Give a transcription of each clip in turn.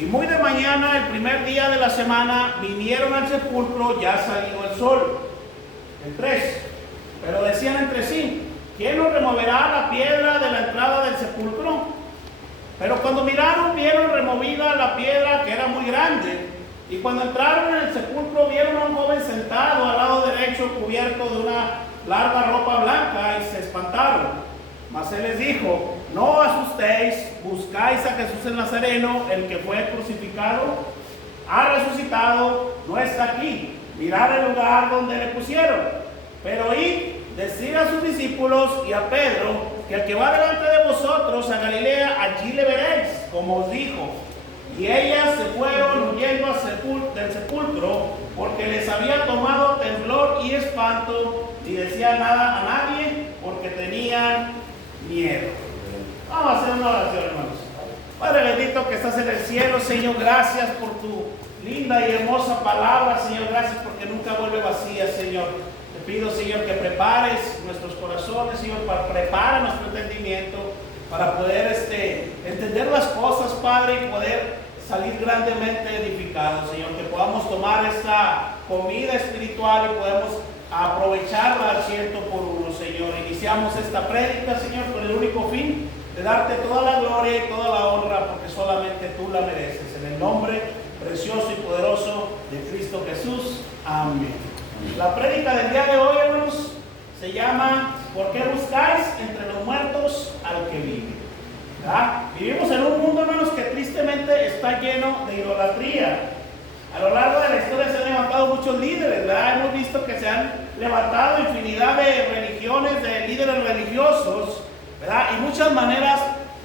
Y muy de mañana, el primer día de la semana, vinieron al sepulcro ya salido el sol. El 3. Pero decían entre sí: ¿quién nos removerá la piedra de la entrada del sepulcro? Pero cuando miraron, vieron removida la piedra, que era muy grande. Y cuando entraron en el sepulcro, vieron a un joven sentado al lado derecho, cubierto de una larga ropa blanca, y se espantaron. Mas él les dijo: no asustéis, buscáis a Jesús el Nazareno, el que fue crucificado. Ha resucitado, no está aquí. Mirad el lugar donde le pusieron. Pero id, decid a sus discípulos y a Pedro que el que va delante de vosotros a Galilea, allí le veréis, como os dijo. Y ellas se fueron huyendo del sepulcro, porque les había tomado temblor y espanto, y decían nada a nadie, porque tenían miedo. Vamos a hacer una oración, hermanos. Padre bendito que estás en el cielo, Señor, gracias por tu linda y hermosa palabra, Señor. Gracias porque nunca vuelve vacía, Señor. Te pido, Señor, que prepares nuestros corazones, Señor, prepara nuestro entendimiento para poder entender las cosas, Padre, y poder salir grandemente edificados, Señor. Que podamos tomar esta comida espiritual y podamos aprovecharla al 100%, Señor. Iniciamos esta prédica, Señor, con el único fin de darte toda la gloria y toda la honra, porque solamente tú la mereces. En el nombre precioso y poderoso de Cristo Jesús. Amén. La prédica del día de hoy, hermanos, se llama ¿por qué buscáis entre los muertos al que vive? ¿Verdad? Vivimos en un mundo, hermanos, que tristemente está lleno de idolatría. A lo largo de la historia se han levantado muchos líderes, ¿verdad? Hemos visto que se han levantado infinidad de religiones, de líderes religiosos, ¿verdad? Y muchas maneras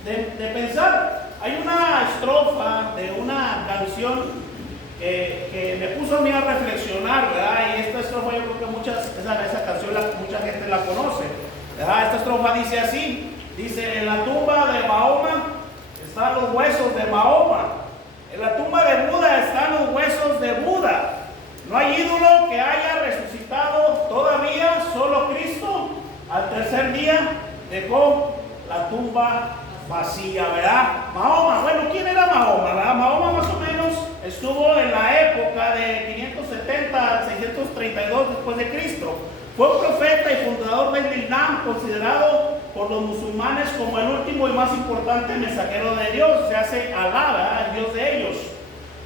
de pensar. Hay una estrofa de una canción que me puso a mí a reflexionar, ¿verdad? Y esta estrofa yo creo que esa canción mucha gente la conoce, ¿verdad? Esta estrofa dice así, dice: en la tumba de Mahoma están los huesos de Mahoma, en la tumba de Buda están los huesos de Buda, no hay ídolo que haya resucitado todavía, solo Cristo al tercer día dejó la tumba vacía, ¿verdad? Mahoma, bueno, ¿quién era Mahoma? ¿Verdad? Mahoma más o menos estuvo en la época de 570 al 632 después de Cristo. Fue un profeta y fundador del Islam, considerado por los musulmanes como el último y más importante mensajero de Dios. Se hace Alá, ¿verdad? El Dios de ellos.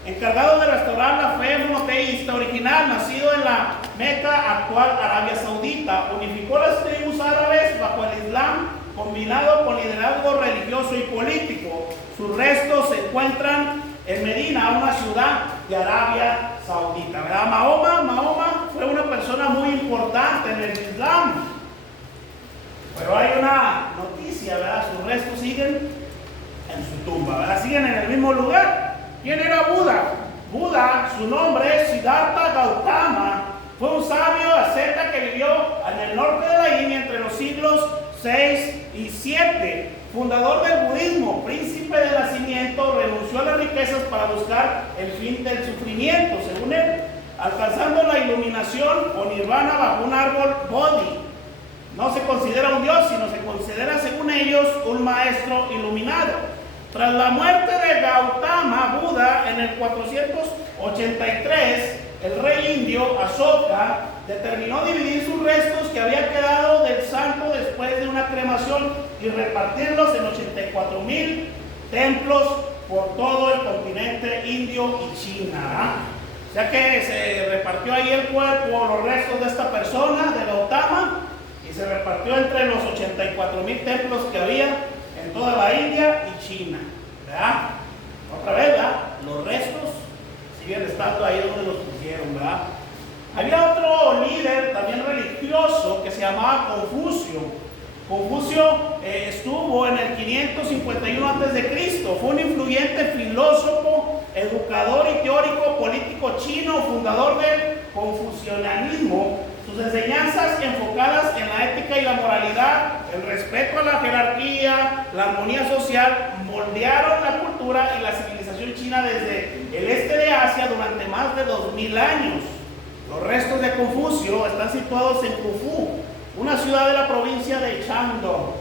Encargado de restaurar la fe monoteísta original, nacido en la Meca, actual Arabia Saudita, unificó las tribus árabes bajo el Islam, combinado con liderazgo religioso y político. Sus restos se encuentran en Medina, una ciudad de Arabia Saudita, ¿verdad? Mahoma fue una persona muy importante en el Islam, pero hay una noticia, ¿verdad? Sus restos siguen en su tumba, ¿verdad? Siguen en el mismo lugar. ¿Quién era Buda? Buda, su nombre es Siddhartha Gautama, fue un sabio asceta que vivió en el norte de la India entre los siglos 6 y 7, fundador del budismo, príncipe del nacimiento, renunció a las riquezas para buscar el fin del sufrimiento, según él, alcanzando la iluminación o nirvana bajo un árbol bodhi. No se considera un dios, sino se considera, según ellos, un maestro iluminado. Tras la muerte de Gautama Buda en el 483, el rey indio Asoka determinó dividir sus restos que había quedado del santo después de una cremación y repartirlos en 84,000 templos por todo el continente indio y China. O sea que se repartió ahí el cuerpo, los restos de esta persona, de Gautama, y se repartió entre los 84,000 templos que había en toda la India y China, ¿verdad? Otra vez, ¿verdad? Los restos siguen estando ahí donde los pusieron, ¿verdad? Había otro líder también religioso que se llamaba Confucio. Confucio estuvo en el 551 a.C. Fue un influyente filósofo, educador y teórico político chino, fundador del confucianismo. Sus enseñanzas enfocadas en la ética y la moralidad, el respeto a la jerarquía, la armonía social, moldearon la cultura y la civilización china desde el este de Asia durante más de 2000 años. Los restos de Confucio están situados en Khufu, una ciudad de la provincia de Shandong.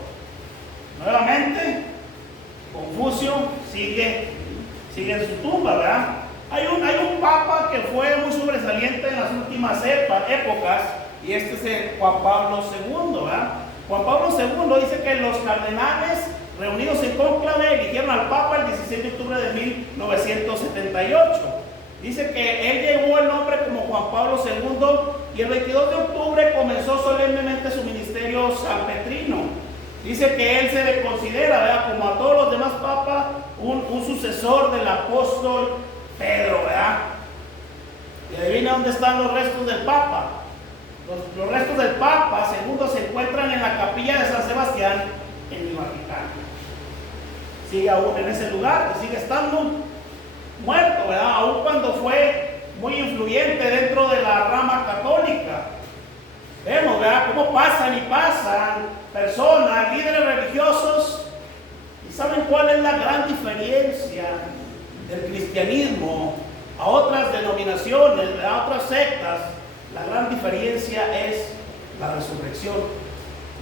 Nuevamente, Confucio sigue sigue en su tumba, ¿verdad? Hay un papa que fue muy sobresaliente en las últimas épocas, y este es Juan Pablo II, ¿verdad? Juan Pablo II dice que los cardenales reunidos en cónclave eligieron al papa el 16 de octubre de 1978. Dice que él llevó el nombre como Juan Pablo II y el 22 de octubre comenzó solemnemente su ministerio sanpetrino. Dice que él se le considera, ¿verdad?, como a todos los demás papas, un sucesor del apóstol Pedro, ¿verdad? Y adivina dónde están los restos del papa. Los restos del papa segundo se encuentran en la capilla de San Sebastián en el Vaticano. Sigue aún en ese lugar, que sigue estando muerto, ¿verdad? Aún cuando fue muy influyente dentro de la rama católica. Vemos, ¿verdad?, cómo pasan y pasan personas, líderes religiosos, y saben cuál es la gran diferencia del cristianismo a otras denominaciones, a otras sectas. La gran diferencia es la resurrección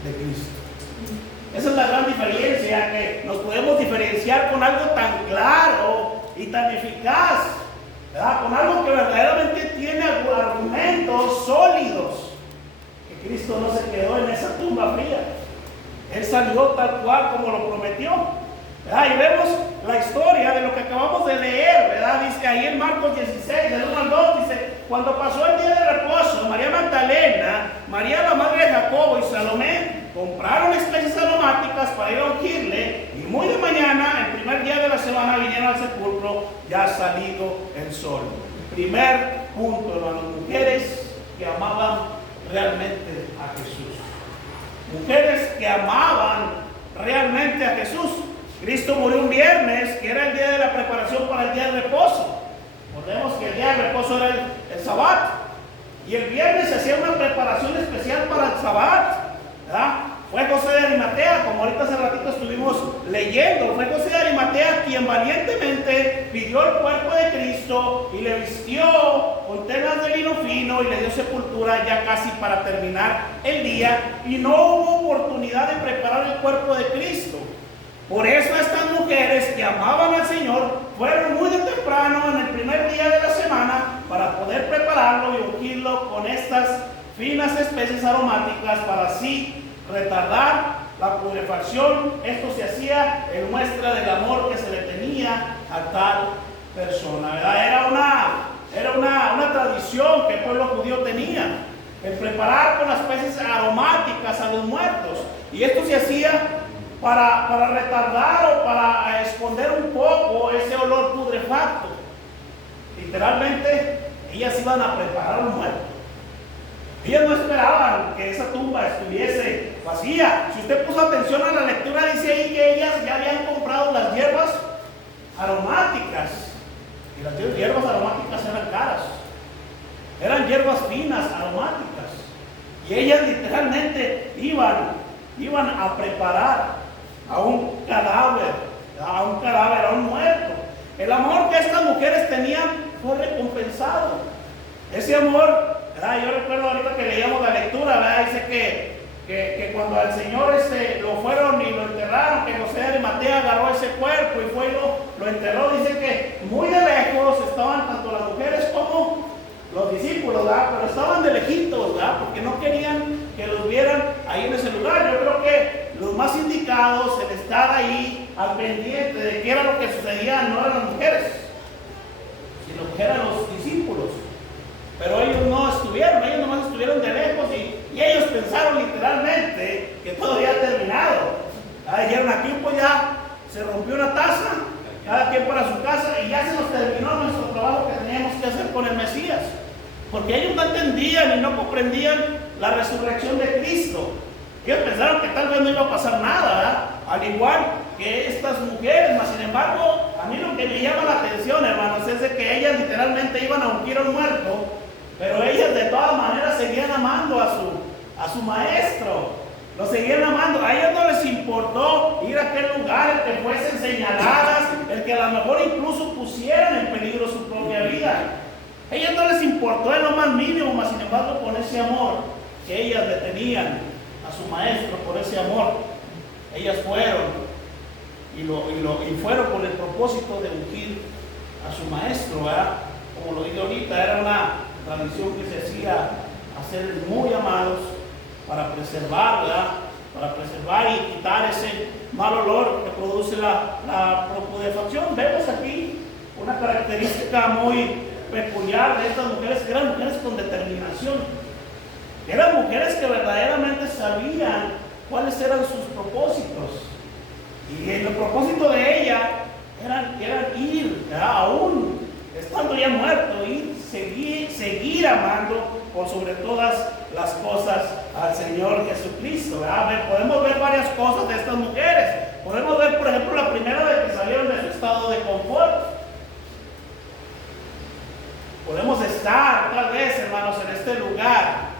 de Cristo. Esa es la gran diferencia, que nos podemos diferenciar con algo tan claro y tan eficaz, ¿verdad?, con algo que verdaderamente tiene argumentos sólidos. Que Cristo no se quedó en esa tumba fría, Él salió tal cual como lo prometió, ¿verdad? Y vemos la historia de lo que acabamos de leer, ¿verdad? Dice ahí en Marcos 16, del 1 al 2, dice: cuando pasó el día de reposo, María Magdalena, María la madre de Jacobo y Salomé compraron especies aromáticas para ir a ungirle, y muy de mañana, el primer día de la semana, vinieron al sepulcro ya salido el sol. Primer punto, hermanos: mujeres que amaban realmente a Jesús. Mujeres que amaban realmente a Jesús. Cristo murió un viernes, que era el día de la preparación para el día de reposo. Recordemos que el día de reposo era el Sabbat, y el viernes se hacía una preparación especial para el Sabbat, ¿verdad? Fue José de Arimatea, como ahorita hace ratito estuvimos leyendo, fue José de Arimatea quien valientemente pidió el cuerpo de Cristo y le vistió con telas de lino fino y le dio sepultura ya casi para terminar el día, y no hubo oportunidad de preparar el cuerpo de Cristo. Por eso estas mujeres que amaban al Señor fueron muy de temprano en el primer día de la semana para poder prepararlo y ungirlo con estas finas especies aromáticas para así retardar la putrefacción. Esto se hacía en muestra del amor que se le tenía a tal persona, ¿verdad? Era una tradición que el pueblo judío tenía, el preparar con las especies aromáticas a los muertos, y esto se hacía para retardar o para esconder un poco ese olor putrefacto. Literalmente, ellas iban a preparar un muerto. Ellas no esperaban que esa tumba estuviese vacía. Si usted puso atención a la lectura, dice ahí que ellas ya habían comprado las hierbas aromáticas. Y las hierbas aromáticas eran caras. Eran hierbas finas, aromáticas. Y ellas literalmente iban a preparar a un cadáver, a un muerto. El amor que estas mujeres tenían fue recompensado. Ese amor, ¿verdad? Yo recuerdo ahorita que leíamos la lectura, ¿verdad? Dice que cuando al Señor lo fueron y lo enterraron, que José de Arimatea agarró ese cuerpo y fue y lo enterró. Dice que muy de lejos estaban tanto las mujeres como los discípulos, ¿verdad? Pero estaban de lejitos, ¿verdad? Porque no querían que los vieran ahí en ese lugar. Yo creo que los más indicados en estar ahí al pendiente de qué era lo que sucedía no eran las mujeres, sino que eran los discípulos. Pero ellos no estuvieron, ellos nomás estuvieron de lejos, y ellos pensaron literalmente que todo había terminado. Dijeron: aquí pues ya se rompió una taza, cada quien para su casa, y ya se nos terminó nuestro trabajo que teníamos que hacer con el Mesías. Porque ellos no entendían y no comprendían la resurrección de Cristo. Ellos pensaron que tal vez no iba a pasar nada, ¿verdad? Al igual que estas mujeres. Mas sin embargo, a mí lo que me llama la atención, hermanos, es de que ellas literalmente iban a ungir a un muerto, pero ellas de todas maneras seguían amando a su maestro. Lo seguían amando. A ellos no les importó ir a aquel lugar, el que fuesen señaladas, el que a lo mejor incluso pusieran en peligro su propia vida. A ellos no les importó en lo más mínimo, mas sin embargo, con ese amor que ellas le tenían a su maestro, por ese amor, ellas fueron y fueron con el propósito de ungir a su maestro, ¿verdad? Como lo dije ahorita, era una tradición que se hacía a seres muy amados para preservar, ¿verdad? Para preservar y quitar ese mal olor que produce la propudefacción. Vemos aquí una característica muy peculiar de estas mujeres, que eran mujeres con determinación. Eran mujeres que verdaderamente sabían cuáles eran sus propósitos. Y el propósito de ella eran ir, ¿verdad? Aún estando ya muerto, ir, seguir amando por sobre todas las cosas al Señor Jesucristo, ¿verdad? Podemos ver varias cosas de estas mujeres. Podemos ver, por ejemplo, la primera de que salieron de su estado de confort. Podemos estar, tal vez, hermanos, en este lugar,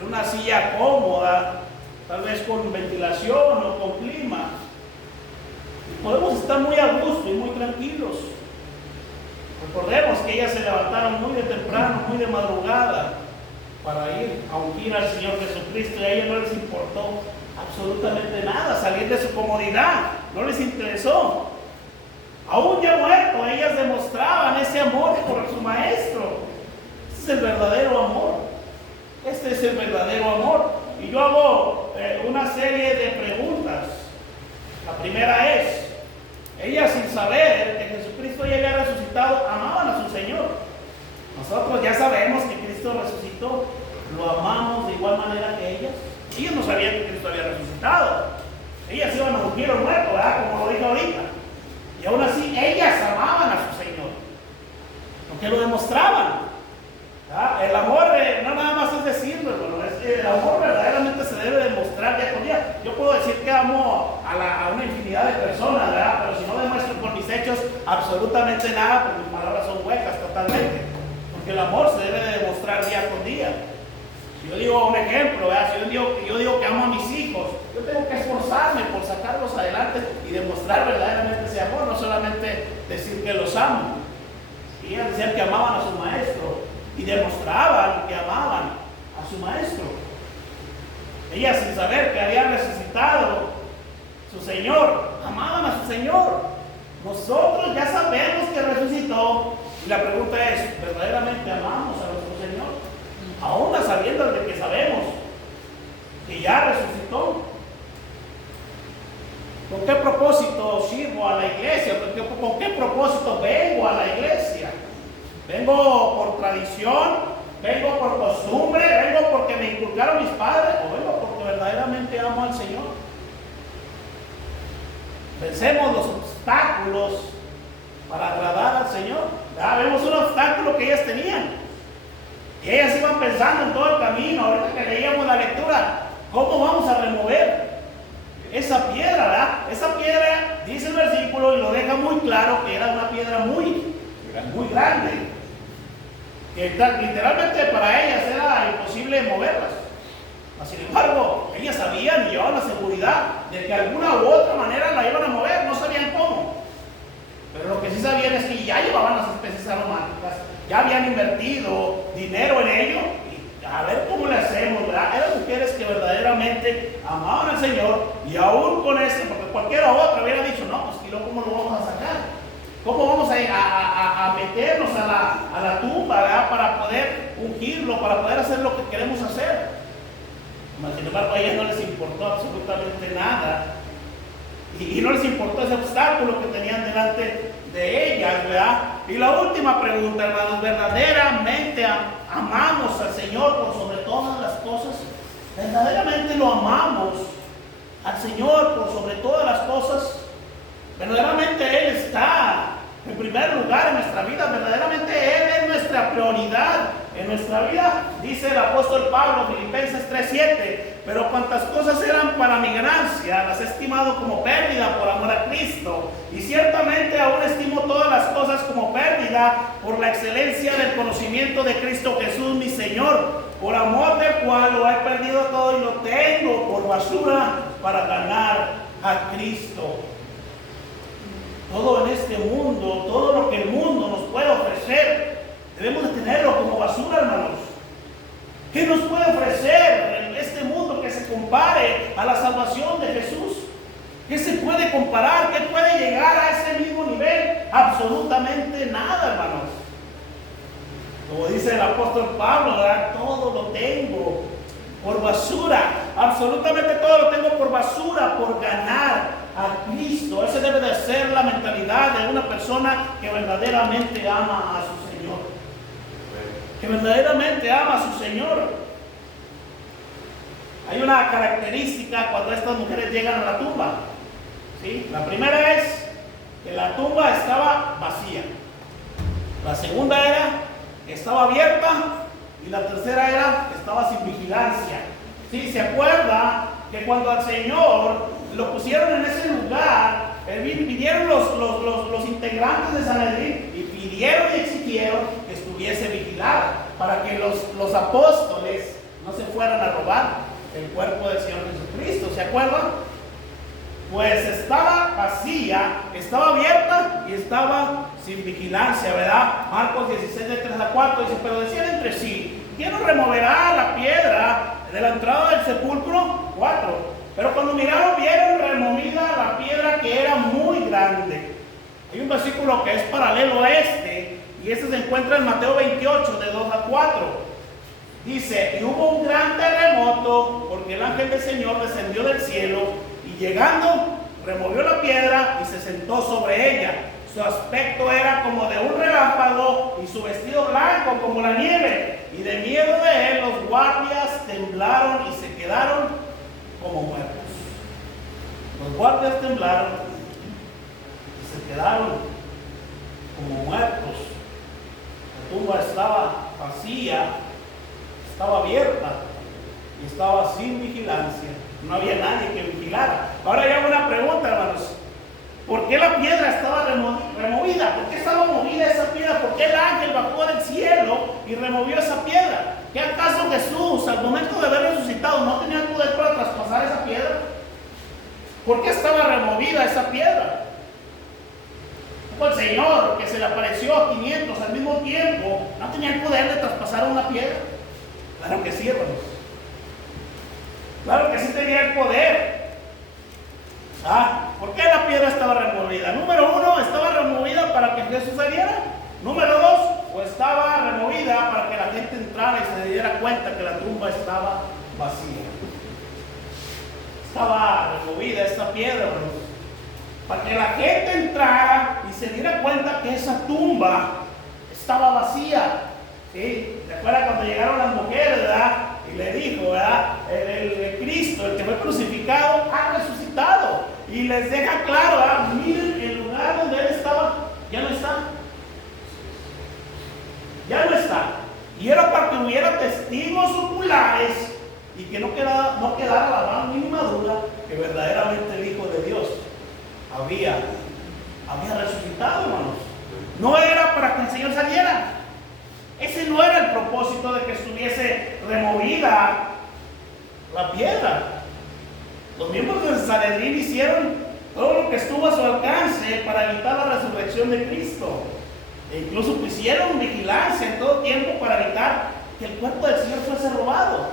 en una silla cómoda, tal vez con ventilación o con clima. Y podemos estar muy a gusto y muy tranquilos. Recordemos que ellas se levantaron muy de temprano, muy de madrugada, para ir a ungir al Señor Jesucristo, y a ellos no les importó absolutamente nada salir de su comodidad, no les interesó. Aún ya muerto, ellas demostraban ese amor por su maestro. Este es el verdadero amor. Este es el verdadero amor. Y yo hago una serie de preguntas. La primera es: ellas, sin saber que Jesucristo ya había resucitado, amaban a su Señor. Nosotros ya sabemos que Cristo resucitó. ¿Lo amamos de igual manera que ellas? Ellas no sabían que Cristo había resucitado. Ellas iban a ungir al muerto, ¿verdad? Como lo dije ahorita. Y aún así, ellas amaban a su Señor, porque lo demostraban. ¿Verdad? El amor no nada más es decirlo, hermano. El amor verdaderamente se debe demostrar día con día. Yo puedo decir que amo a una infinidad de personas, ¿verdad? Pero si no demuestro por mis hechos absolutamente nada, pues mis palabras son huecas totalmente. Porque el amor se debe de demostrar día con día. Si yo digo un ejemplo, ¿verdad? Si yo digo que amo a mis hijos, yo tengo que esforzarme por sacarlos adelante y demostrar verdaderamente ese amor, no solamente decir que los amo. Y ellas decían que amaban a su maestro y demostraban que amaban a su maestro. Ellas, sin saber que había resucitado su Señor, amaban a su Señor. Nosotros ya sabemos que resucitó, y la pregunta es: ¿verdaderamente amamos a nuestro Señor? Aún a sabiendas de que sabemos que ya resucitó. ¿Con qué propósito sirvo a la iglesia? ¿Con qué propósito vengo a la iglesia? ¿Vengo por tradición? ¿Vengo por costumbre? ¿Vengo porque me inculcaron mis padres? ¿O vengo porque verdaderamente amo al Señor? Vencemos los obstáculos para agradar al Señor. Ya vemos un obstáculo que ellas tenían. Y ellas iban pensando en todo el camino. Ahorita que leíamos la lectura, ¿cómo vamos a remover esa piedra? ¿Verdad? Esa piedra, dice el versículo, y lo deja muy claro, que era una piedra muy grande. Que literalmente para ellas era imposible moverlas. Sin embargo, ellas sabían y llevaban la seguridad de que de alguna u otra manera la iban a mover. No sabían cómo, pero lo que sí sabían es que ya llevaban las especies aromáticas, ya habían invertido dinero en ello, y a ver cómo le hacemos, ¿verdad? Eran mujeres que verdaderamente amaban al Señor, y aún con eso, porque cualquiera otra hubiera dicho: no, pues, ¿y luego cómo lo vamos a sacar? ¿Cómo vamos a meternos a la tumba, ¿verdad? Para poder ungirlo, para poder hacer lo que queremos hacer? Sin embargo, a ellas no les importó absolutamente nada. Y no les importó ese obstáculo que tenían delante de ellas, ¿verdad? Y la última pregunta, hermanos: ¿verdaderamente amamos al Señor por sobre todas las cosas? ¿Verdaderamente lo amamos al Señor por sobre todas las cosas? ¿Verdaderamente Él está en primer lugar en nuestra vida? ¿Verdaderamente Él es nuestra prioridad en nuestra vida? Dice el apóstol Pablo, Filipenses 3:7: pero cuantas cosas eran para mi ganancia, las he estimado como pérdida por amor a Cristo. Y ciertamente aún estimo todas las cosas como pérdida por la excelencia del conocimiento de Cristo Jesús mi Señor, por amor del cual lo he perdido todo y lo tengo por basura para ganar a Cristo. Todo en este mundo, todo lo que el mundo nos puede ofrecer, debemos de tenerlo como basura, hermanos. ¿Qué nos puede ofrecer en este mundo que se compare a la salvación de Jesús? ¿Qué se puede comparar? ¿Qué puede llegar a ese mismo nivel absolutamente nada, hermanos. Como dice el apóstol Pablo, ¿verdad? Todo lo tengo por basura, absolutamente todo lo tengo por basura, por ganar a Cristo. Esa debe de ser la mentalidad de una persona que verdaderamente ama a su Señor. Que verdaderamente ama a su Señor. Hay una característica cuando estas mujeres llegan a la tumba, ¿sí? La primera es que la tumba estaba vacía. La segunda era que estaba abierta. Y la tercera era que estaba sin vigilancia. ¿Sí? ¿Se acuerda que cuando al Señor lo pusieron en ese lugar, vinieron los integrantes de Sanedrín y pidieron y exigieron que estuviese vigilada para que los apóstoles no se fueran a robar el cuerpo del Señor Jesucristo? ¿Se acuerdan? Pues estaba vacía, estaba abierta y estaba sin vigilancia, ¿verdad? Marcos 16, de 3 a 4 dice: pero decían entre sí, ¿quién nos removerá la piedra de la entrada del sepulcro? 4. Pero cuando miraron, vieron removida la piedra, que era muy grande. Hay un versículo que es paralelo a este, y este se encuentra en Mateo 28, de 2 a 4. Dice: y hubo un gran terremoto, porque el ángel del Señor descendió del cielo, y llegando, removió la piedra y se sentó sobre ella. Su aspecto era como de un relámpago, y su vestido blanco como la nieve. Y de miedo de él, los guardias temblaron y se quedaron como muertos. Los guardias temblaron y se quedaron como muertos. La tumba estaba vacía, estaba abierta y estaba sin vigilancia. No había nadie que vigilara. Ahora ya hago una pregunta, hermanos. ¿Por qué la piedra estaba removida? ¿Por qué estaba movida esa piedra? ¿Por qué el ángel bajó del cielo y removió esa piedra? ¿Qué acaso Jesús, al momento de haber resucitado, no tenía el poder para traspasar esa piedra? ¿Por qué estaba removida esa piedra? El Señor, que se le apareció a 500 al mismo tiempo, no tenía el poder de traspasar una piedra. Claro que sí, hermanos. Claro que sí tenía el poder. ¿Por qué la piedra estaba removida? Número 1, estaba removida para que Jesús saliera. Número 2, o estaba removida para que la gente entrara y se diera cuenta que la tumba estaba vacía. Estaba removida esta piedra, hermanos, para que la gente entrara y se diera cuenta que esa tumba estaba vacía. ¿Sí? ¿Se acuerdan cuando llegaron las mujeres, verdad? Y le dijo, ¿verdad? El Cristo, el que fue crucificado, ha resucitado. Y les deja claro, ¿verdad? Miren, el lugar donde él estaba, ya no está. Ya no está. Y era para que hubiera testigos oculares y que no quedara la más mínima duda que verdaderamente el Hijo de Dios había resucitado, hermanos. No era para que el Señor saliera. Ese no era el propósito de que estuviese removida la piedra. Los miembros del Sanedrín hicieron todo lo que estuvo a su alcance para evitar la resurrección de Cristo. E incluso pusieron vigilancia en todo tiempo para evitar que el cuerpo del Señor fuese robado.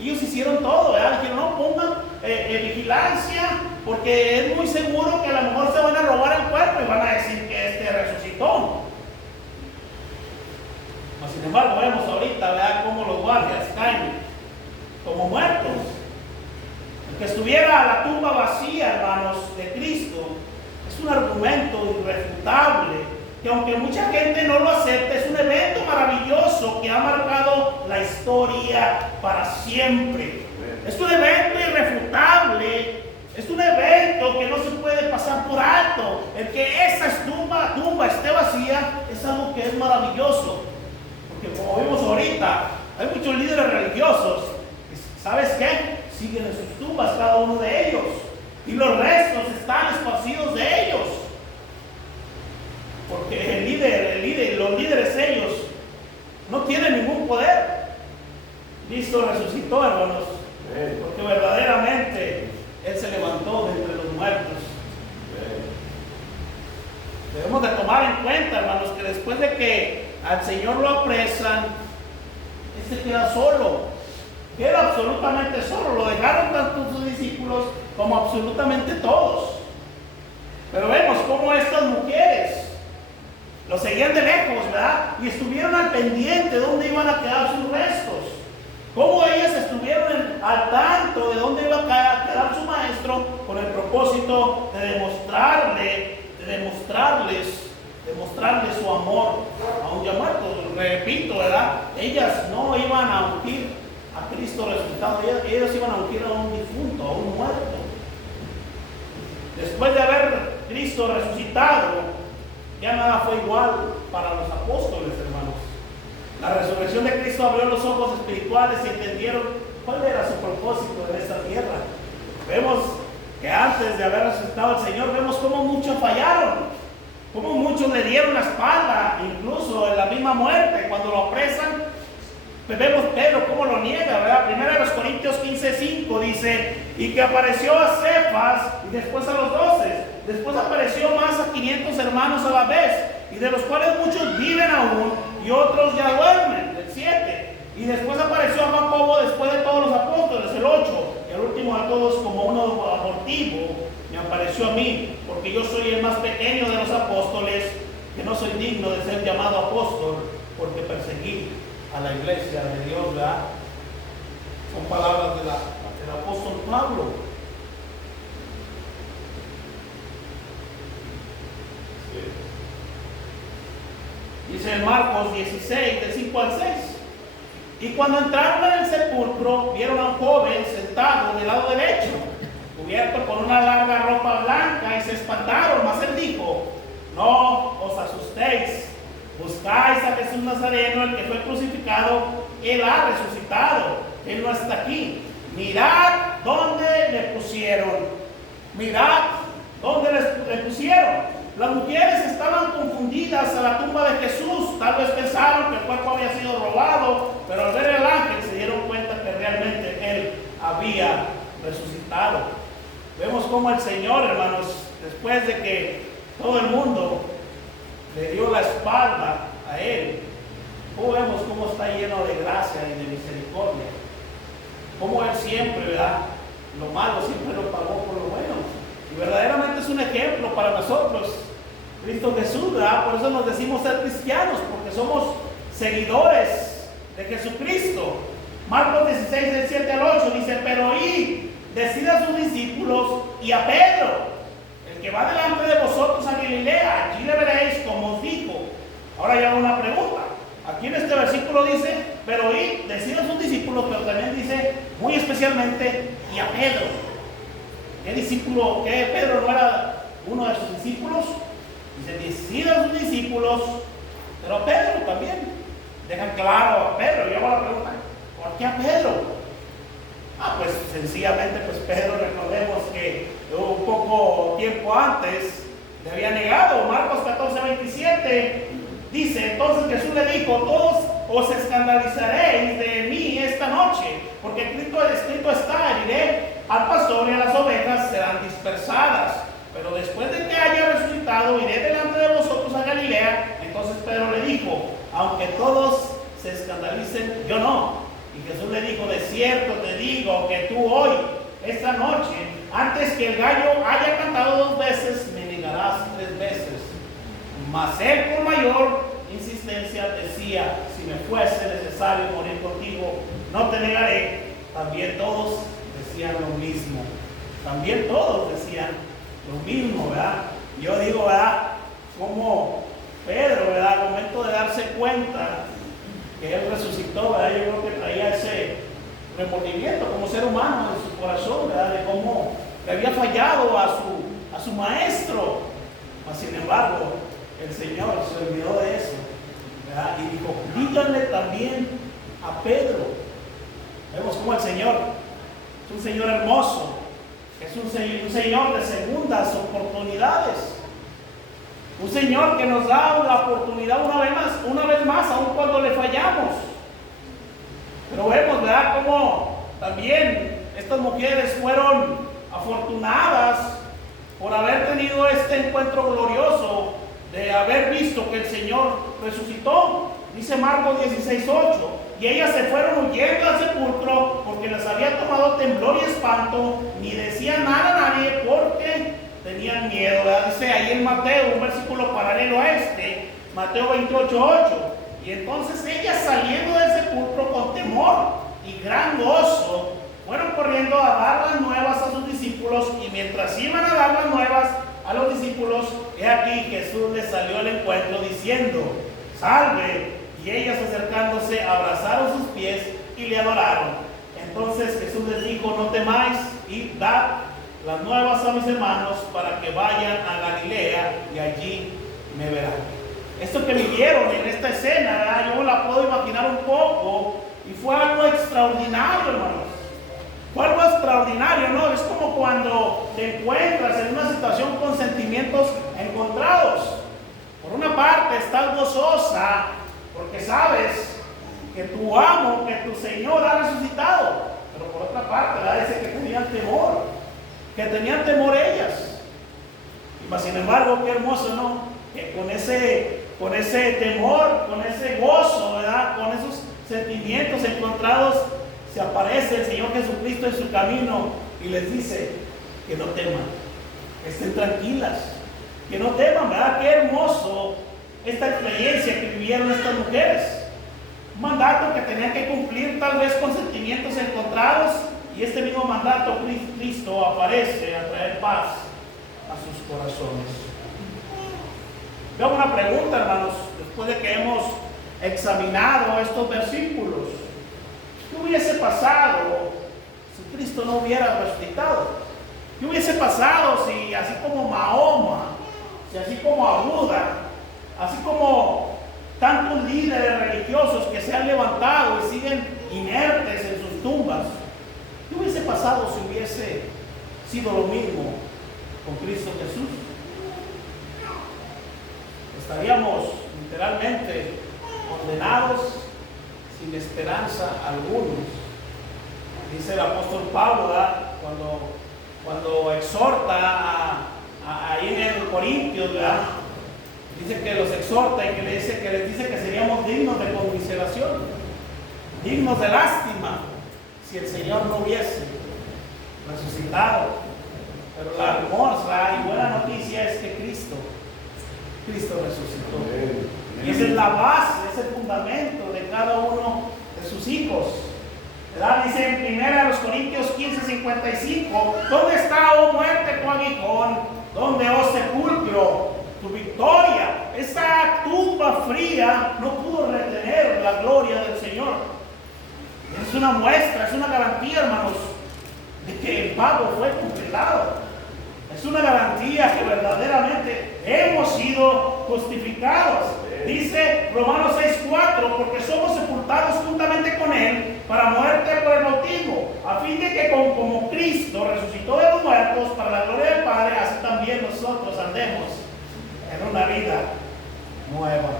Ellos hicieron todo, ¿verdad? Dijeron: no pongan vigilancia, porque es muy seguro que a lo mejor se van a robar el cuerpo y van a decir que resucitó. Sin embargo, vemos ahorita, ¿verdad?, cómo los guardias caen como muertos. El que estuviera la tumba vacía, hermanos, de Cristo, es un argumento irrefutable, que aunque mucha gente no lo acepte, es un evento maravilloso que ha marcado la historia para siempre. Es un evento irrefutable, es un evento que no se puede pasar por alto. El que esa tumba esté vacía es algo que es maravilloso. Porque como vimos ahorita, hay muchos líderes religiosos que, ¿sabes qué?, siguen en sus tumbas cada uno de ellos, y los restos están esparcidos de ellos, porque los líderes ellos no tienen ningún poder. Cristo resucitó, hermanos, porque verdaderamente Él se levantó de entre los muertos. Debemos de tomar en cuenta, hermanos, que después de que al Señor lo apresan, Él se queda solo. Queda absolutamente solo. Lo dejaron tanto sus discípulos como absolutamente todos. Pero vemos cómo estas mujeres Lo seguían de lejos, ¿verdad? Y estuvieron al pendiente de dónde iban a quedar sus restos. Cómo ellas estuvieron al tanto de dónde iba a quedar su maestro, con el propósito de demostrarles su amor a un ya muerto. Repito, ¿verdad? Ellas no iban a ungir a Cristo resucitado, ellos iban a ungir a un difunto, a un muerto. Después de haber Cristo resucitado, ya nada fue igual para los apóstoles, hermanos. La resurrección de Cristo abrió los ojos espirituales y entendieron cuál era su propósito en esta tierra. Vemos que antes de haber resucitado al Señor, vemos cómo muchos fallaron, cómo muchos le dieron la espalda, incluso en la misma muerte, cuando lo apresan. Vemos Pedro cómo lo niega, ¿verdad? 1 Corintios 15:5 dice: y que apareció a Cefas y después a los 12. Después apareció más a 500 hermanos a la vez, y de los cuales muchos viven aún y otros ya duermen. El 7. Y después apareció a Jacobo después de todos los apóstoles. El 8. Y al último de todos, como uno abortivo, me apareció a mí, porque yo soy el más pequeño de los apóstoles, que no soy digno de ser llamado apóstol, porque perseguí a la iglesia de Dios, ¿verdad? Son palabras del apóstol Pablo. Dice en Marcos 16, de 5 al 6. Y cuando entraron en el sepulcro, vieron a un joven sentado del lado derecho, cubierto con una larga ropa blanca, y se espantaron. Mas él dijo: no os asustéis, buscáis a Jesús Nazareno, el que fue crucificado. Él ha resucitado, él no está aquí. Mirad dónde le pusieron. Mirad dónde le pusieron. Las mujeres estaban confundidas a la tumba de Jesús. Tal vez pensaron que el cuerpo había sido robado, pero al ver el ángel se dieron cuenta que realmente él había resucitado. Vemos cómo el Señor, hermanos, después de que todo el mundo le dio la espalda a él, vemos cómo está lleno de gracia y de misericordia. Cómo él siempre, ¿verdad? Lo malo siempre lo pagó por lo bueno. Y verdaderamente es un ejemplo para nosotros, Cristo Jesús, ¿verdad? Por eso nos decimos ser cristianos, porque somos seguidores de Jesucristo. Marcos 16, del 7 al 8 dice: pero id, decid a sus discípulos y a Pedro, el que va delante de vosotros a Galilea, allí le veréis como os dijo. Ahora ya una pregunta. Aquí en este versículo dice: pero id, decid a sus discípulos, pero también dice muy especialmente y a Pedro. ¿Qué discípulo? ¿Qué Pedro no era uno de sus discípulos? Dice: decid a sus discípulos, pero a Pedro también. Dejan claro a Pedro. Yo hago la pregunta: ¿por qué a Pedro? Pues sencillamente, pues Pedro, recordemos que un poco tiempo antes le había negado. Marcos 14:27 dice: entonces Jesús le dijo: todos os escandalizaréis de mí esta noche, porque escrito está: iré al pastor y a las ovejas serán dispersadas. Pero después de que haya resucitado, iré delante de vosotros a Galilea. Entonces Pedro le dijo: aunque todos se escandalicen, yo no. Y Jesús le dijo: de cierto te digo que tú hoy, esta noche, antes que el gallo haya cantado 2 veces, me negarás 3 veces. Mas él, con mayor insistencia, decía: si me fuese necesario morir contigo, no te negaré. También todos decían lo mismo. También todos decían lo mismo, ¿verdad? Yo digo, ¿verdad? Como Pedro, ¿verdad? Al momento de darse cuenta que él resucitó, ¿verdad? Yo creo que traía ese remordimiento como ser humano en su corazón, ¿verdad? De cómo le había fallado a su maestro. Mas sin embargo, el Señor se olvidó de eso, ¿verdad? Y dijo: díganle también a Pedro. Vemos cómo el Señor es un Señor hermoso, es un Señor de segundas oportunidades, un Señor que nos da la oportunidad una vez más, aun cuando le fallamos. Pero vemos, ¿verdad?, cómo también estas mujeres fueron afortunadas por haber tenido este encuentro glorioso, de haber visto que el Señor resucitó. Dice Marcos 16:8: y ellas se fueron huyendo al sepulcro, porque les había tomado temblor y espanto, ni decían nada a nadie porque tenían miedo, ¿verdad? Dice ahí en Mateo, un versículo paralelo a este, Mateo 28:8. Y entonces ellas, saliendo del sepulcro con temor y gran gozo, fueron corriendo a dar las nuevas a sus discípulos. Y mientras iban a dar las nuevas a los discípulos, he aquí Jesús les salió al encuentro diciendo: salve. Y ellas, acercándose, abrazaron sus pies y le adoraron. Entonces Jesús les dijo: no temáis, id, dad las nuevas a mis hermanos para que vayan a Galilea y allí me verán. Esto que vivieron en esta escena, ¿verdad? Yo la puedo imaginar un poco, y fue algo extraordinario, hermanos. Fue algo extraordinario, ¿no? Es como cuando te encuentras en una situación con sentimientos encontrados. Por una parte estás gozosa porque sabes que tu amo, que tu Señor ha resucitado. Pero por otra parte, ¿verdad? Dice que tenían temor ellas. Y más sin embargo, qué hermoso, ¿no? Que con ese temor, con ese gozo, ¿verdad? Con esos sentimientos encontrados, se aparece el Señor Jesucristo en su camino y les dice que no teman, que estén tranquilas, que no teman, ¿verdad? Qué hermoso esta experiencia que vivieron estas mujeres. Un mandato que tenían que cumplir tal vez con sentimientos encontrados, y este mismo mandato Cristo aparece a traer paz a sus corazones. Yo hago una pregunta, hermanos, después de que hemos examinado estos versículos. ¿Qué hubiese pasado si Cristo no hubiera resucitado? ¿Qué hubiese pasado si, así como Mahoma, si así como Abuda, así como tantos líderes religiosos que se han levantado y siguen inertes en sus tumbas, qué hubiese pasado si hubiese sido lo mismo con Cristo Jesús? Estaríamos literalmente condenados sin esperanza algunos. Dice el apóstol Pablo, ¿verdad? Cuando exhorta ahí en el Corintios, ¿verdad? Dice que los exhorta y que les dice que seríamos dignos de conmiseración, dignos de lástima, si el Señor no hubiese resucitado. Pero la hermosa y buena noticia es que Cristo resucitó. Y esa es la base, es el fundamento de cada uno de sus hijos, ¿verdad? Dice en 1 Corintios 15:55: ¿dónde está, oh muerte, tu aguijón? ¿Dónde, oh sepulcro, tu victoria? Esa tumba fría no pudo retener la gloria del Señor. Es una muestra, es una garantía, hermanos, de que el pago fue completado. Es una garantía que verdaderamente hemos sido justificados. Dice Romanos 6:4: porque somos sepultados juntamente con Él para muerte por el bautismo, a fin de que como Cristo resucitó de los muertos para la gloria del Padre, así también nosotros andemos en una vida nueva.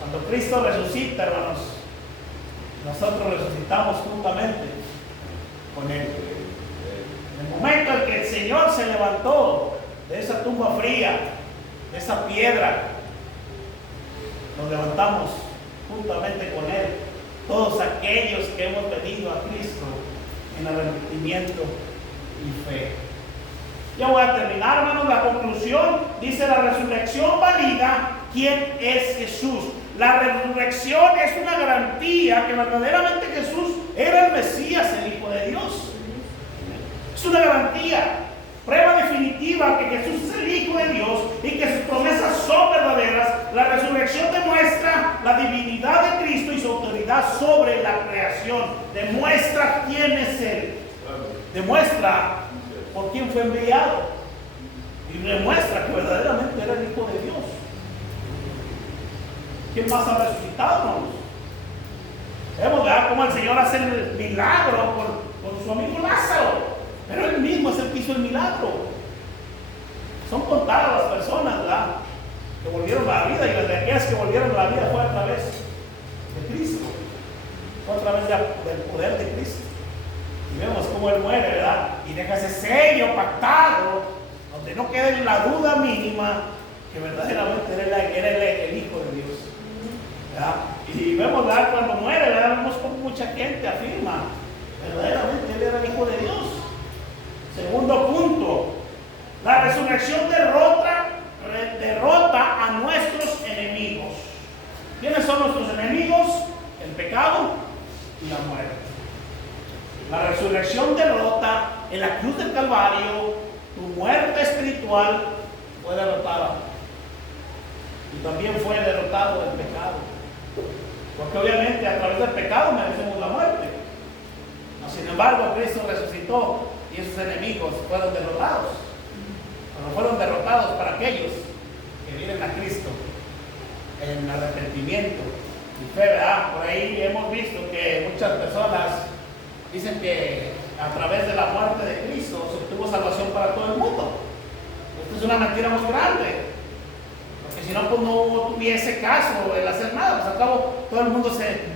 Cuando Cristo resucita, hermanos, nosotros resucitamos juntamente con Él. En el momento en que el Señor se levantó de esa tumba fría, de esa piedra, nos levantamos juntamente con Él, todos aquellos que hemos venido a Cristo en arrepentimiento y fe. Ya voy a terminar, hermanos. La conclusión dice: la resurrección valida quién es Jesús. La resurrección es una garantía que verdaderamente Jesús era el Mesías, el Hijo de Dios. Es una garantía, prueba definitiva que Jesús es el Hijo de Dios y que sus promesas son verdaderas. La resurrección demuestra la divinidad de Cristo y su autoridad sobre la creación. Demuestra quién es Él. Demuestra por quién fue enviado. Y demuestra que verdaderamente era el Hijo de Dios. ¿Quién más ha resucitado, hermanos? Vemos cómo el Señor hace el milagro con su amigo Lázaro. Pero Él mismo es el que hizo el milagro. Son contadas las personas, ¿verdad?, que volvieron a la vida, y las de aquellas que volvieron a la vida fue a través de Cristo, fue a través del poder de Cristo. Y vemos cómo Él muere, ¿verdad?, y deja ese sello pactado, donde no quede la duda mínima que verdaderamente era el Hijo de Dios, ¿verdad? Y vemos, ¿verdad?, cuando muere, ¿verdad?, vemos como mucha gente afirma verdaderamente Él era el Hijo de Dios. Segundo punto: la resurrección derrota a nuestros resurrección derrota, en la cruz del Calvario, tu muerte espiritual fue derrotada. Y también fue derrotado el pecado. Porque obviamente a través del pecado merecemos la muerte. Sin embargo, Cristo resucitó y esos enemigos fueron derrotados. Pero fueron derrotados para aquellos que vienen a Cristo en arrepentimiento y fe, ¿verdad? Por ahí hemos visto que muchas personas dicen que a través de la muerte de Cristo se obtuvo salvación para todo el mundo. Esto es una mentira muy grande, porque si no, pues no tuviese caso el hacer nada, pues al cabo todo el mundo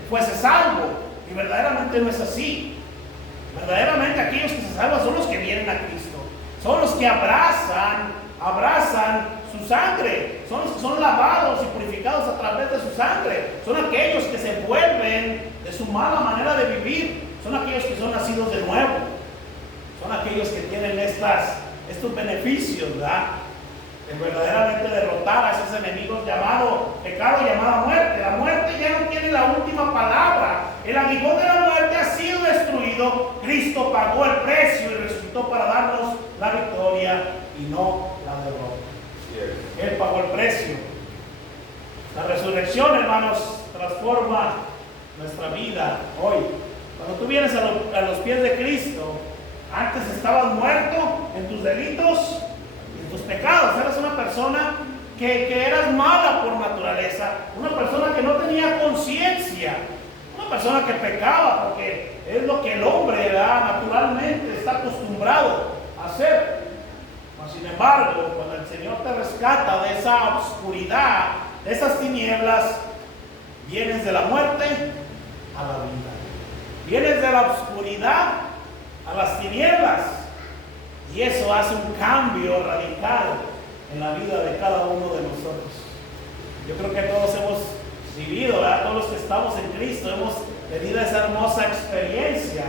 fuese salvo, y verdaderamente no es así. Verdaderamente aquellos que se salvan son los que vienen a Cristo, son los que abrazan su sangre, son los que son lavados y purificados a través de su sangre, son aquellos que se vuelven de su mala manera de vivir, son aquellos que son nacidos de nuevo, son aquellos que tienen estos beneficios, ¿verdad? De verdaderamente derrotar a esos enemigos llamado pecado, llamada muerte. La muerte ya no tiene la última palabra. El aguijón de la muerte ha sido destruido. Cristo pagó el precio y resucitó para darnos la victoria y no la derrota. Él pagó el precio. La resurrección, hermanos, transforma nuestra vida hoy. Cuando tú vienes a los pies de Cristo, antes estabas muerto en tus delitos, tus pecados, eras una persona que eras mala por naturaleza, una persona que no tenía conciencia, una persona que pecaba, porque es lo que el hombre, ¿verdad?, naturalmente está acostumbrado a hacer. Mas, sin embargo, cuando el Señor te rescata de esa oscuridad, de esas tinieblas, vienes de la muerte a la vida, vienes de la oscuridad a las tinieblas. Y eso hace un cambio radical en la vida de cada uno de nosotros. Yo creo que todos hemos vivido, ¿verdad? Todos los que estamos en Cristo hemos tenido esa hermosa experiencia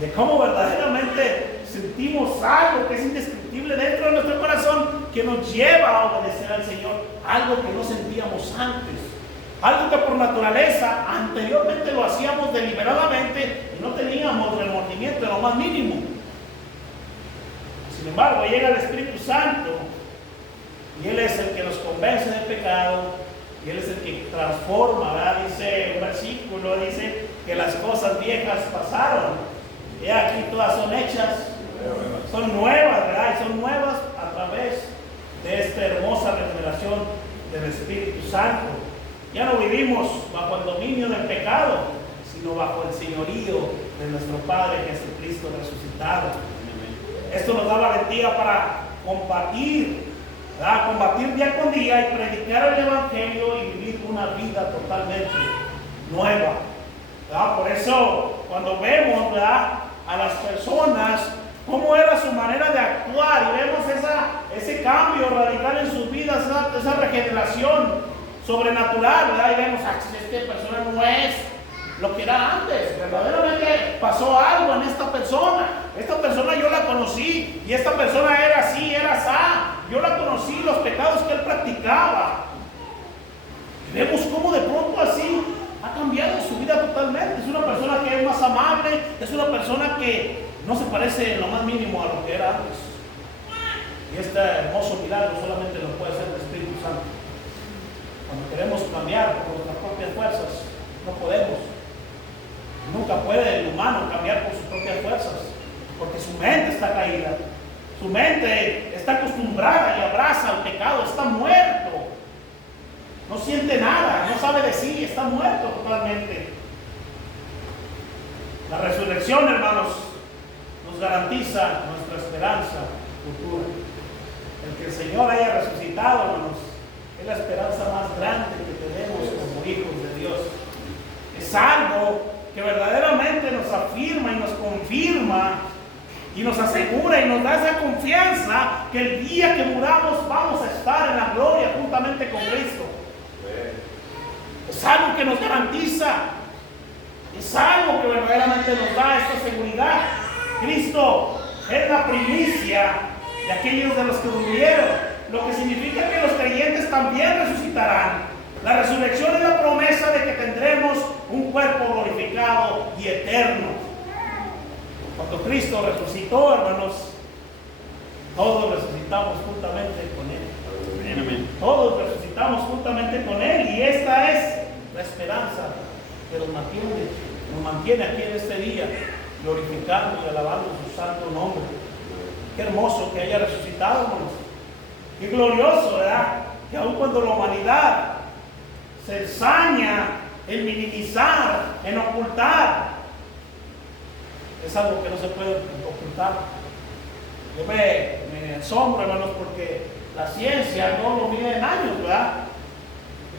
de cómo verdaderamente sentimos algo que es indescriptible dentro de nuestro corazón, que nos lleva a obedecer al Señor, algo que no sentíamos antes, algo que por naturaleza anteriormente lo hacíamos deliberadamente y no teníamos remordimiento en lo más mínimo. Sin embargo, llega el Espíritu Santo y Él es el que nos convence del pecado y Él es el que transforma, ¿verdad? Dice un versículo, dice que las cosas viejas pasaron y aquí todas son hechas, son nuevas, ¿verdad? Y son nuevas a través de esta hermosa regeneración del Espíritu Santo. Ya no vivimos bajo el dominio del pecado, sino bajo el señorío de nuestro Padre Jesucristo resucitado. Esto nos da valentía para combatir, ¿verdad? Combatir día con día y predicar el Evangelio y vivir una vida totalmente nueva, ¿verdad? Por eso, cuando vemos, ¿verdad?, a las personas, cómo era su manera de actuar, y vemos ese cambio radical en sus vidas, esa regeneración sobrenatural, ¿verdad? Y vemos, esta persona no es lo que era antes, verdaderamente pasó algo en esta persona yo la conocí, y esta persona era así, era asá, yo la conocí, los pecados que él practicaba, y vemos cómo de pronto así ha cambiado su vida totalmente. Es una persona que es más amable, es una persona que no se parece en lo más mínimo a lo que era antes, y este hermoso milagro solamente lo puede hacer el Espíritu Santo. Cuando queremos cambiar por nuestras propias fuerzas, no podemos. Nunca puede el humano cambiar por sus propias fuerzas, porque su mente está caída, su mente está acostumbrada y abraza al pecado, está muerto, no siente nada, no sabe decir, está muerto totalmente. La resurrección, hermanos, nos garantiza nuestra esperanza futura. El que el Señor haya resucitado, hermanos, es la esperanza más grande que tenemos como hijos de Dios. Es algo que verdaderamente nos afirma y nos confirma y nos asegura y nos da esa confianza que el día que muramos vamos a estar en la gloria juntamente con Cristo. Es algo que nos garantiza, es algo que verdaderamente nos da esta seguridad. Cristo es la primicia de aquellos de los que murieron, lo que significa que los creyentes también resucitarán. La resurrección es la promesa de que tendremos un cuerpo glorificado y eterno. Cuando Cristo resucitó, hermanos, todos resucitamos juntamente con Él. Amén. Todos resucitamos juntamente con Él, y esta es la esperanza que nos mantiene aquí en este día, glorificando y alabando su santo nombre. Qué hermoso que haya resucitado, hermanos. Qué glorioso, ¿verdad? Que aun cuando la humanidad se ensaña en minimizar, en ocultar, es algo que no se puede ocultar. Yo me asombro, hermanos, porque la ciencia no lo mide en años, ¿verdad?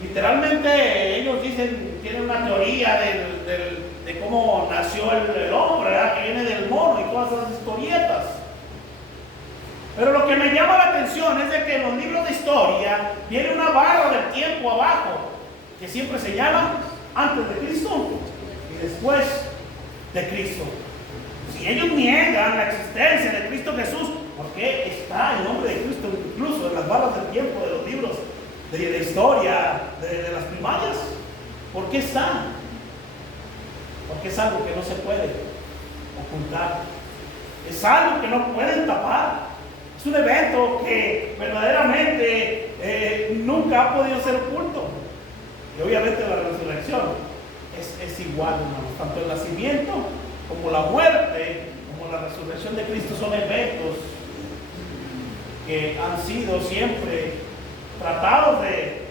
Literalmente ellos dicen, tienen una teoría de cómo nació el hombre, ¿verdad? Que viene del mono y todas esas historietas. Pero lo que me llama la atención es de que en los libros de historia viene una barra del tiempo abajo, que siempre señala antes de Cristo y después de Cristo. Si ellos niegan la existencia de Cristo Jesús, ¿por qué está el nombre de Cristo incluso en las barras del tiempo de los libros de historia de las primarias? ¿Por qué está? Porque es algo que no se puede ocultar. Es algo que no pueden tapar. Es un evento que verdaderamente nunca ha podido ser oculto. Y obviamente la resurrección es igual, hermanos. Tanto el nacimiento como la muerte, como la resurrección de Cristo son eventos que han sido siempre tratados de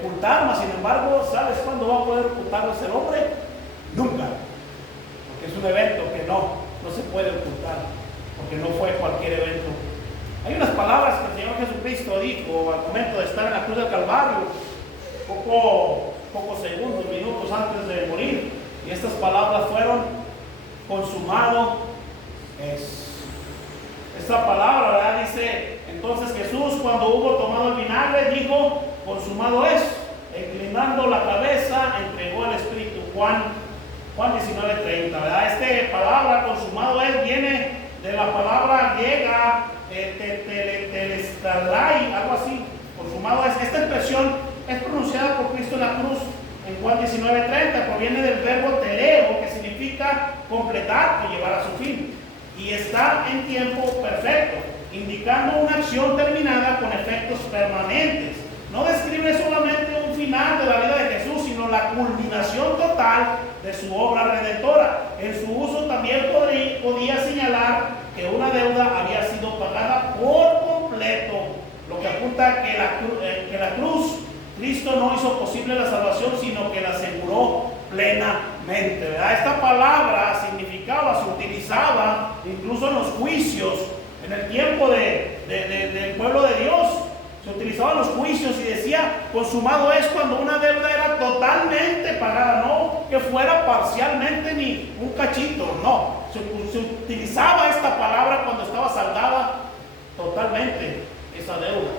ocultar, mas sin embargo, ¿sabes cuándo va a poder ocultarlos el hombre? Nunca. Porque es un evento que no se puede ocultar, porque no fue cualquier evento. Hay unas palabras que el Señor Jesucristo dijo al momento de estar en la cruz del Calvario, pocos segundos, minutos antes de morir, y estas palabras fueron: consumado es. Esta palabra, ¿verdad? Dice: entonces Jesús, cuando hubo tomado el vinagre, dijo: consumado es. Inclinando la cabeza, entregó el Espíritu. Juan 19:30, ¿verdad? Esta palabra, consumado es, viene de la palabra griega telestalai, algo así. Consumado es. Esta expresión es pronunciada por Cristo en la cruz en Juan 19:30, proviene del verbo teleo, que significa completar o llevar a su fin, y está en tiempo perfecto, indicando una acción terminada con efectos permanentes. No describe solamente un final de la vida de Jesús, sino la culminación total de su obra redentora. En su uso también podía señalar que una deuda había sido pagada por completo, lo que apunta a que la cruz, Cristo no hizo posible la salvación, sino que la aseguró plenamente, ¿verdad? Esta palabra se utilizaba incluso en los juicios, en el tiempo del pueblo de Dios. Se utilizaban los juicios y decía: consumado es, cuando una deuda era totalmente pagada, no que fuera parcialmente ni un cachito, no. Se utilizaba esta palabra cuando estaba saldada totalmente esa deuda.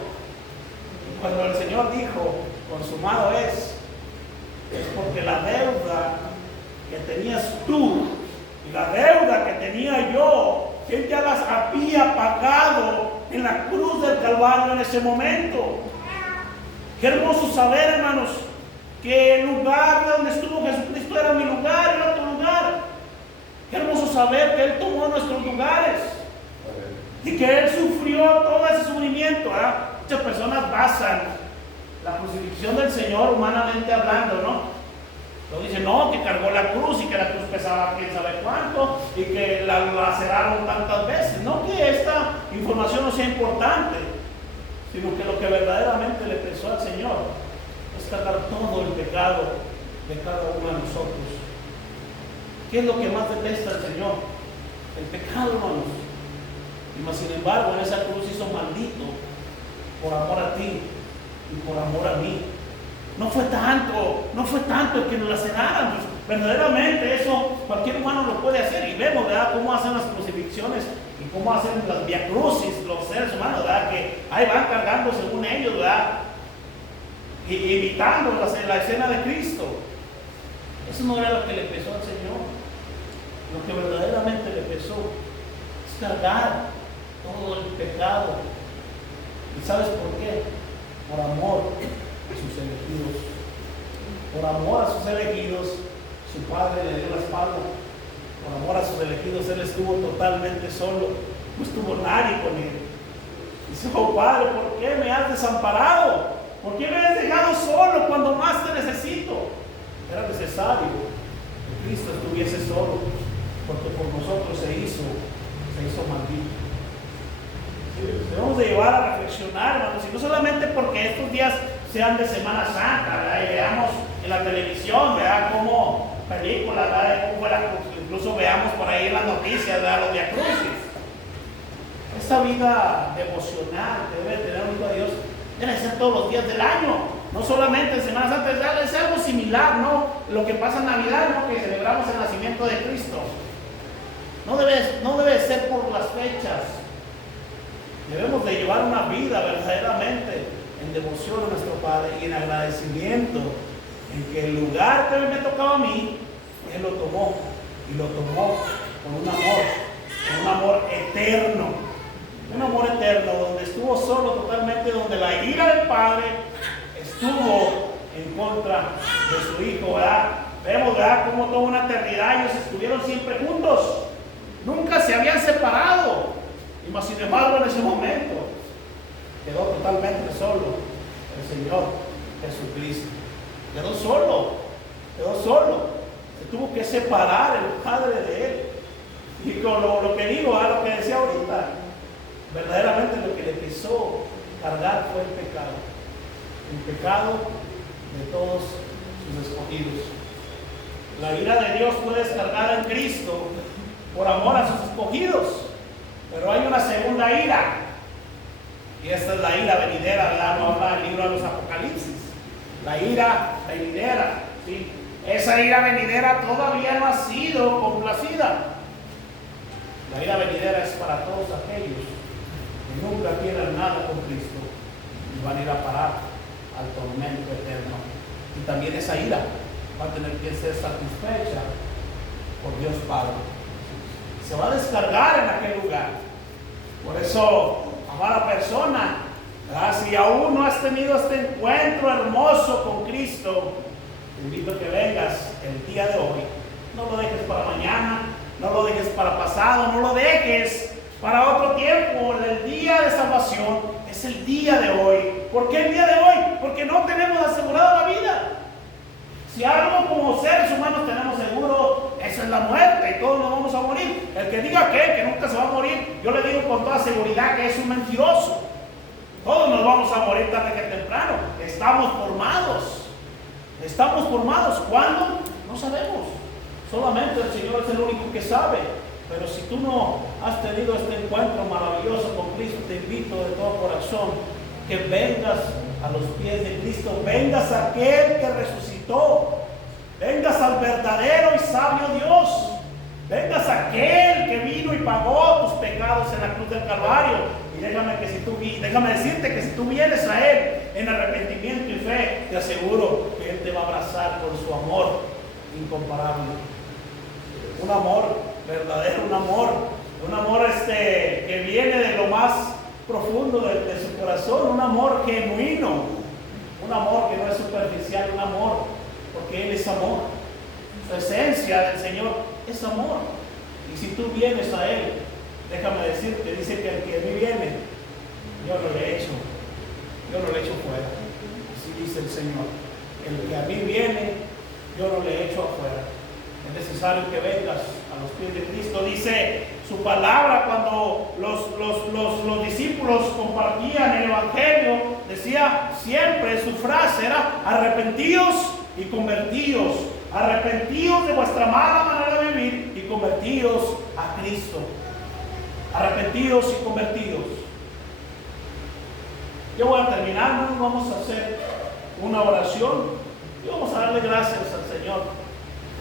Y cuando el Señor dijo: consumado es porque la deuda que tenías tú y la deuda que tenía yo, Él ya las había pagado en la cruz del Calvario en ese momento. Qué hermoso saber, hermanos, que el lugar donde estuvo Jesucristo era mi lugar, era tu lugar. Qué hermoso saber que Él tomó nuestros lugares y que Él sufrió todo ese sufrimiento, ¿eh? Muchas personas basan la crucifixión del Señor humanamente hablando, ¿no? Lo dicen: no, que cargó la cruz y que la cruz pesaba quién sabe cuánto y que la laceraron tantas veces. No que esta información no sea importante, sino que lo que verdaderamente le pesó al Señor es cargar todo el pecado de cada uno de nosotros. ¿Qué es lo que más detesta el Señor? El pecado, hermanos. Y más sin embargo, en esa cruz hizo maldito por amor a ti y por amor a mí. No fue tanto el que nos laceraran. Pues, verdaderamente eso cualquier humano lo puede hacer, y vemos, ¿verdad?, cómo hacen las crucifixiones y cómo hacen las viacrucis los seres humanos, ¿verdad?, que ahí van cargando según ellos, ¿verdad?, y imitando la escena de Cristo. Eso no era lo que le pesó al Señor. Lo que verdaderamente le pesó es cargar todo el pecado. ¿Y sabes por qué? Por amor a sus elegidos. Por amor a sus elegidos, su Padre le dio la espalda. Por amor a sus elegidos, Él estuvo totalmente solo. No estuvo nadie con Él. Dice: oh Padre, ¿por qué me has desamparado? ¿Por qué me has dejado solo cuando más te necesito? Era necesario que Cristo estuviese solo, porque por nosotros se hizo maldito. Debemos de llevar a reflexionar, hermanos, y no solamente porque estos días sean de Semana Santa, ¿verdad? Y veamos en la televisión, ¿verdad?, como películas, ¿verdad?, incluso veamos por ahí en las noticias, ¿verdad?, los viacrucis. Esta vida devocional que debe tener un hijo de Dios debe ser todos los días del año, no solamente en Semana Santa. Es algo similar, ¿no?, lo que pasa en Navidad, ¿no?, que celebramos el nacimiento de Cristo. No debe ser por las fechas. Debemos de llevar una vida verdaderamente en devoción a nuestro Padre y en agradecimiento, en que el lugar que hoy me tocaba a mí, Él lo tomó, y lo tomó con un amor eterno, donde estuvo solo totalmente, donde la ira del Padre estuvo en contra de su Hijo, ¿verdad? Vemos, ¿verdad?, cómo toda una eternidad ellos estuvieron siempre juntos, nunca se habían separado. Y más sin embargo, en ese momento quedó totalmente solo el Señor Jesucristo. Quedó solo. Se tuvo que separar el Padre de Él. Y con lo que digo, a lo que decía ahorita, verdaderamente lo que le pesó cargar fue el pecado de todos sus escogidos. La ira de Dios fue descargada en Cristo por amor a sus escogidos. Pero hay una segunda ira, y esta es la ira venidera, ¿verdad? No habla el libro de los Apocalipsis. La ira venidera, ¿sí? Esa ira venidera todavía no ha sido complacida. La ira venidera es para todos aquellos que nunca quieran nada con Cristo y van a ir a parar al tormento eterno. Y también esa ira va a tener que ser satisfecha por Dios Padre. Se va a descargar en aquel lugar. Por eso, amada persona, si aún no has tenido este encuentro hermoso con Cristo, te invito a que vengas el día de hoy. No lo dejes para mañana, no lo dejes para pasado, no lo dejes para otro tiempo. El día de salvación es el día de hoy. ¿Por qué el día de hoy? Porque no tenemos asegurada la vida. Si algo como seres humanos tenemos seguro, eso es la muerte, y todos nos vamos a morir. El que diga que nunca se va a morir, yo le digo con toda seguridad que es un mentiroso. Todos nos vamos a morir tarde que temprano. Estamos formados. ¿Cuándo? No sabemos. Solamente el Señor es el único que sabe. Pero si tú no has tenido este encuentro maravilloso con Cristo, te invito de todo corazón que vengas a los pies de Cristo, vengas a aquel que resucitó, vengas al verdadero y sabio Dios, vengas a aquel que vino y pagó tus pecados en la cruz del Calvario. Y déjame decirte que si tú vienes a Él en arrepentimiento y fe, te aseguro que Él te va a abrazar con su amor incomparable. Un amor verdadero, un amor que viene de lo más profundo de su corazón, un amor genuino, un amor que no es superficial, un amor porque Él es amor. Su esencia del Señor es amor. Y si tú vienes a Él, déjame decirte, dice que el que a mí viene, yo no le echo fuera. Así dice el Señor. El que a mí viene, yo no le echo afuera. Es necesario que vengas a los pies de Cristo. Dice su palabra cuando los discípulos compartían el Evangelio, decía siempre, su frase era: arrepentíos y convertíos. Arrepentíos de vuestra mala manera de vivir y convertíos a Cristo. Arrepentidos y convertidos. Yo voy a terminar, vamos a hacer una oración y vamos a darle gracias al Señor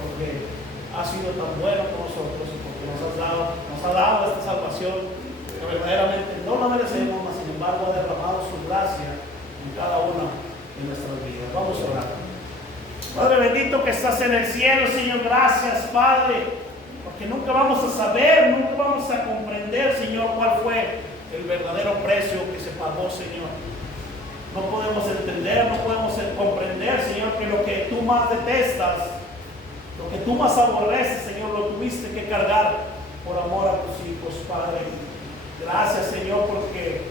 porque ha sido tan bueno con nosotros y porque nos ha dado esta salvación que verdaderamente no la merecemos, mas sin embargo ha derramado su gracia en cada una de nuestras vidas. Vamos a orar. Padre bendito que estás en el cielo, Señor, gracias, Padre, porque nunca vamos a saber, nunca vamos a comprender, Señor, cuál fue el verdadero precio que se pagó, Señor. No podemos entender, no podemos comprender, Señor, que lo que tú más detestas Lo que tú más aborreces, Señor, lo tuviste que cargar por amor a tus hijos, Padre. Gracias, Señor, porque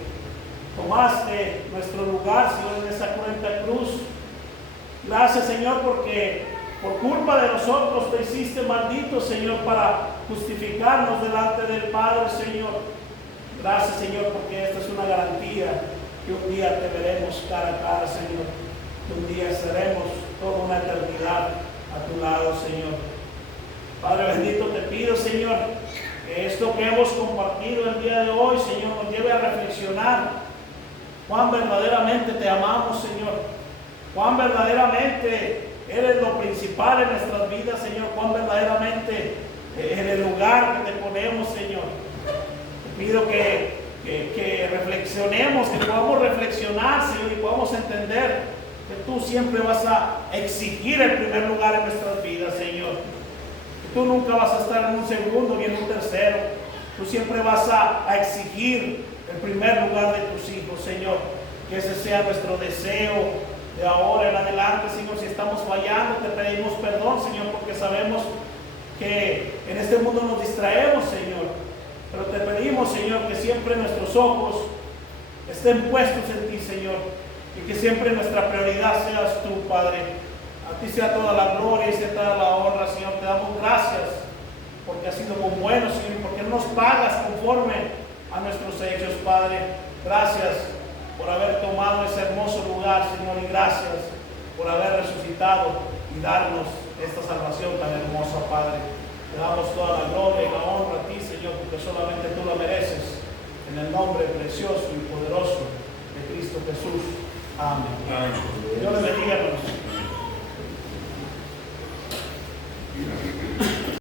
tomaste nuestro lugar, Señor, en esa cruenta cruz. Gracias, Señor, porque por culpa de nosotros te hiciste maldito, Señor, para justificarnos delante del Padre, Señor. Gracias, Señor, porque esta es una garantía que un día te veremos cara a cara, Señor. Que un día seremos toda una eternidad a tu lado, Señor. Padre bendito, te pido, Señor, que esto que hemos compartido el día de hoy, Señor, nos lleve a reflexionar cuán verdaderamente te amamos, Señor. Cuán verdaderamente eres lo principal en nuestras vidas, Señor. Cuán verdaderamente en el lugar que te ponemos, Señor. Te pido que reflexionemos, que podamos reflexionar, Señor, y podamos entender que tú siempre vas a exigir el primer lugar en nuestras vidas, Señor. Que tú nunca vas a estar en un segundo ni en un tercero. Tú siempre vas a exigir el primer lugar de tus hijos, Señor. Que ese sea nuestro deseo de ahora en adelante, Señor. Si estamos fallando, te pedimos perdón, Señor, porque sabemos que en este mundo nos distraemos, Señor. Pero te pedimos, Señor, que siempre nuestros ojos estén puestos en ti, Señor. Y que siempre nuestra prioridad seas tú, Padre. A ti sea toda la gloria y sea toda la honra, Señor. Te damos gracias porque has sido muy bueno, Señor, y porque nos pagas conforme a nuestros hechos, Padre. Gracias por haber tomado ese hermoso lugar, Señor, y gracias por haber resucitado y darnos esta salvación tan hermosa, Padre. Te damos toda la gloria y la honra a ti, Señor, porque solamente tú la mereces. En el nombre precioso y poderoso de Cristo Jesús. Amén. Dios les bendiga, hermanos.